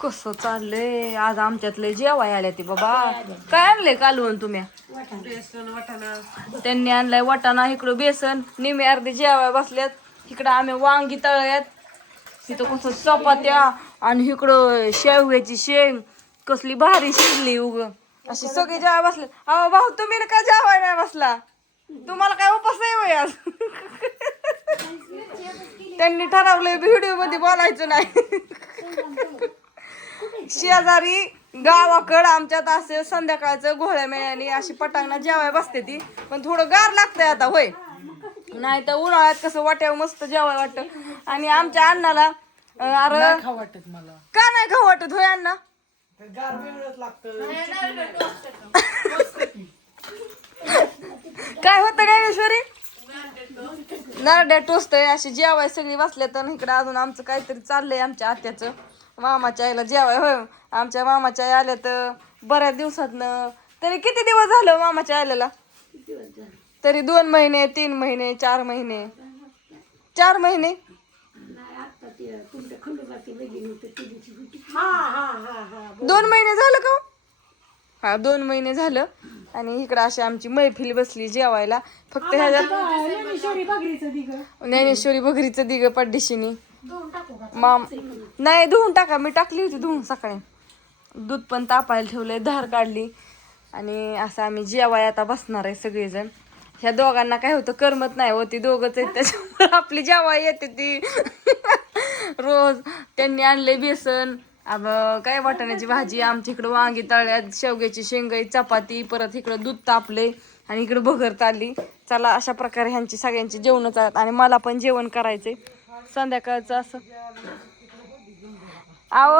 कसं चाललंय आज आमच्यातले जेवाय आल्या ती बाबा. काय आणलंय कालवण तुम्ही? त्यांनी आणलाय वाटाणा, इकडं बेसन, निमे अर्धे जेवाय बसल्यात. इकडं आम्ही वांगी तळ्यात, तिथं कसं चपात्या आणि इकडं शेवग्याची शेंग कसली भारी शिजली उग. अशी सगळे जेवाय बसले. अहो भाऊ तुम्ही ना काय जेवाय नाही बसला? तुम्हाला काय उपास आहे होय आज? त्यांनी ठरवलंय व्हिडिओ मध्ये बोलायचं नाही. शेजारी गावाकड आमच्यात असे संध्याकाळचं घोळ्या मेळ्याने अशी पटांगणा जेवाय बसते ती. पण थोडं गार लागतंय आता होय, नाही तर उन्हाळ्यात कसं वाट्यावर मस्त जेवाय वाटत. आणि आमच्या अण्णाला अरे खाऊ वाटत मला. का नाही खाऊ वाटत होय अण्णा? गार वेगळंच लागतं. काय होतं ज्ञानेश्वरी? नरड्या टोचतय अशी जेवाय सगळी बसल्या. तर इकडे अजून आमचं काहीतरी चाललंय. आमच्या आत्याचं मामाच्या आईला जेवाय होय. आमच्या मामाच्या आई आल्या तर बऱ्याच दिवसातनं. तरी किती दिवस झालं मामाच्या आल्याला? तरी 2 महिने, 3 महिने, 4 महिने, 4 महिने. 2 महिने झालं का? हा 2 महिने झालं. आणि इकडं अशी आमची मैफिल बसली जेवायला. फक्त ह्याच्यात ज्ञानेश्वरी बघरीचं दिग पड्डिशीनी माम नाही धुवून टाका. मी टाकली होती धुवून सकाळी. दूध पण तापायला ठेवलंय, धार काढली. आणि असं आम्ही जेवाय आता बसणार आहे सगळेजण. ह्या दोघांना काय होतं करमत नाही होती, दोघंच आहेत त्याच्यामुळे आपली जेवाय येते ती. रोज त्यांनी आणले बेसन, काय वाटाण्याची भाजी, आमच्या इकडं वांगी तळ्यात, शेवग्याची शेंगाई, चपाती, परत इकडं दूध तापले आणि इकडं भगर ताली. चला अशा प्रकारे ह्यांची सगळ्यांची जेवण चालत. आणि मला पण जेवण करायचंय संध्याकाळचं. असं आव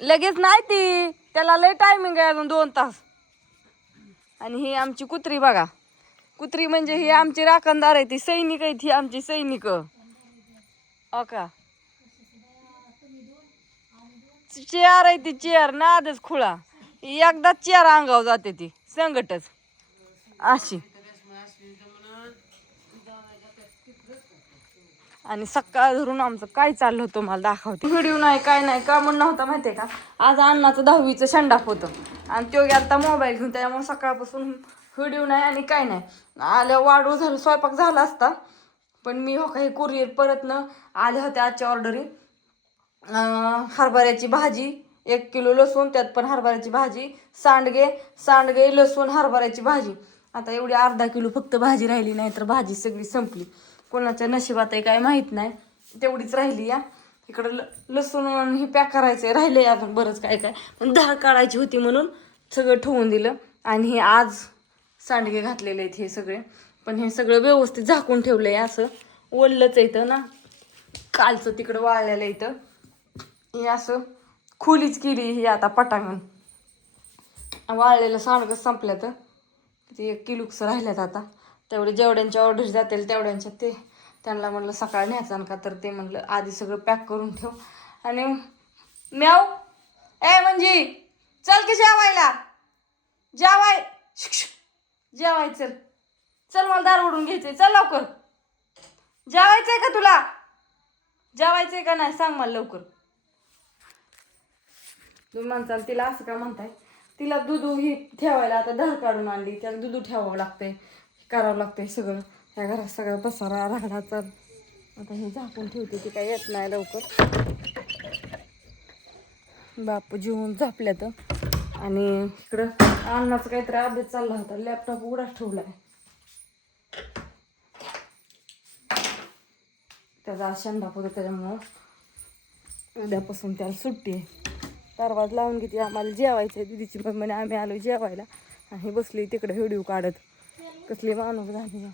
लगेच नाही ती, त्याला लय टायमिंग आहे अजून 2 तास. आणि ही आमची कुत्री बघा. कुत्री म्हणजे ही आमची राखणदार आहे, ती सैनिक आहे, ती आमची सैनिक. का चेअर आहे ती, चेअर नादच खुळा. एकदा चेअर अंगावर जाते ती संगटच अशी. आणि सकाळ धरून आमचं काय चाललं होतं मला दाखवते. व्हिडिओ नाही काय नाही का म्हणणं होता माहितीये का? आज अण्णाचं 10वीचं शंडाप होतं आणि तो गेलता मोबाईल घेऊन. त्यामुळे सकाळपासून व्हिडिओ नाही आणि काय नाही. आल्या वाढू झालं, स्वयंपाक झाला असता. पण मी हो काही कुरिअर परत न आल्या होत्या आजच्या ऑर्डरी. हरभऱ्याची भाजी, 1 किलो लसूण, त्यात पण हरभऱ्याची भाजी, सांडगे लसूण हरभऱ्याची भाजी. आता एवढी अर्धा किलो फक्त भाजी राहिली, नाही तर भाजी सगळी संपली. कोणाच्या नशिबात आहे काय माहित नाही, तेवढीच राहिली. या इकडं लसूण हे पॅक करायचंय, राहिले अजून बरंच काय काय. पण धार काढायची होती म्हणून सगळं ठेवून दिलं. आणि हे आज सांडगे घातलेले आहेत हे सगळे. पण हे सगळं व्यवस्थित झाकून ठेवलंय. असं ओललंच येतं ना, कालचं तिकडं वाळलेलं येतं. हे असं खोलीच केली ही आता पटांगण. वाळलेलं सांडगं संपलं तर ते 1 किलोचं राहिल्यात आता. तेवढे जेवढ्यांच्या ऑर्डर जातील तेवढ्यांच्या ते त्यांना म्हणलं सकाळ न्यायचं का, तर ते म्हणलं आधी सगळं पॅक करून ठेव. आणि म्याव ए म्हणजे चल की जेवायला, जेवाय चल चल, मला दार ओढून घ्यायचंय, चल लवकर. जेवायचंय का तुला? जेवायचंय का नाही सांग मला लवकर. तुम्ही म्हणताल तिला असं का म्हणताय? तिला दूध ही ठेवायला आता धार काढून आणली, त्याला दूध ठेवावं लागतंय, करावं लागतंय सगळं. ह्या घरात सगळं पसारा राखडाचा. आता हे झाकून ठेवते, ती काही येत नाही लवकर. बापू जेवून झोपल्यात. आणि इकडं अण्णाचं काहीतरी अभ्यास चालला होता, लॅपटॉप उघडाच ठेवलाय. त्याचा आज शंडाप होता, त्याच्यामुळं उद्यापासून त्याला सुट्टी आहे. दरवाज लावून घेते, आम्हाला जेवायचं आहे. दिदीची मम्मीने आम्ही आलो जेवायला आणि बसली तिकडे व्हिडिओ काढत. कसली माणूस झाली.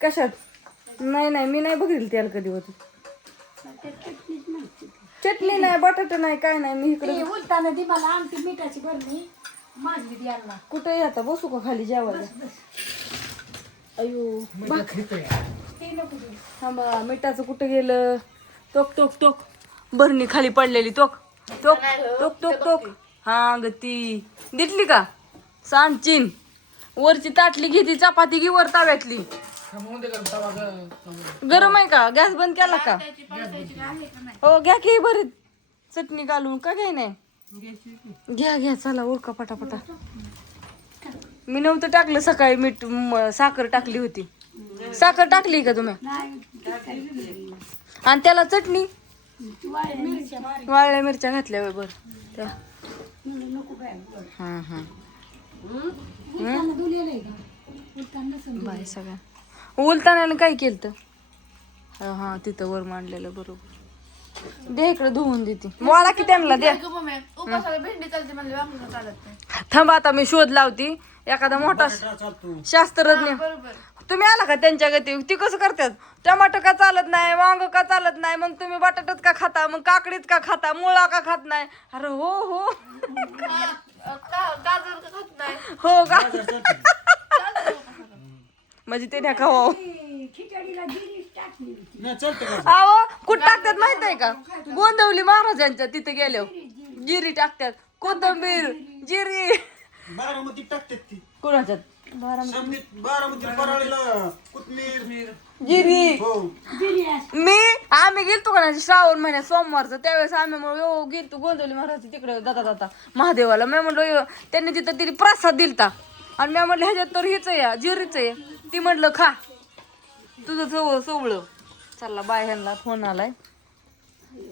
कशात? नाही मी नाही बघितलं त्याला कधी होती. चटणी नाही, बटाटा नाही, काय नाही. मी इकडे उलटाने ती मला आमटी मिठाची बरणी माझी द्यायला. कुठे आता बसू का खाली जेवायला? अयो थांबा, मिठाचं कुठं गेलं? टोक बरणी खाली पडलेली. टोक हा ग ती दिसली का? सांडचीन वरची ताटली घे ती चपाती घे वर ताव्यातली थांबवून दे का तवा तवा. गरम आहे का गॅस बंद केला का हो घ्या की बरी चटणी घालून का घ्याय नाही घ्या घ्या चला उरका पटापटा मी नव्हतं टाकलं सकाळी मीठ साखर टाकली होती साखर टाकली का तुम्ही आणि त्याला चटणी वाळल्या मिरच्या घातल्या बर त्या हा हा बाय सगळ्या उलतानाने काय केलं हा हा तिथं वर मांडलेलं बरोबर दे इकडे धुवून देते मला की त्यांना दे थांबा आता मी शोध लावती एखादा मोठा शास्त्रज्ञ तुम्ही आला का त्यांच्या गती ती कसं करतात टमाटर का चालत नाही वांग का चालत नाही मग तुम्ही बटाटाच का खाता मग काकडीच का खाता मुळा का खात नाही अरे हो हो हो का म्हणजे ते नाही खावा अहो कुठं टाकतात माहित आहे का गोंदवली महाराजांच्या तिथे गेल्यावर जिरी टाकतात कोथिंबीर जिरी बारामती टाकतात ती कोणाच्यात बारामती पराळीला कोथमीर जिरी हो आम्ही गेलतो का नाही श्रावण महिन्यात सोमवारचं त्यावेळेस आम्ही म्हणून गेलतो गोंदवली महाराज तिकडे जाता महादेवाला मी म्हणलो त्यांनी तिथं तिने प्रसाद दिलता आणि मी म्हणलं ह्याच्यात तर हिच या जिरीच आहे ती म्हटलं खा तुझं सवळं चला बाय ह्यांना फोन आलाय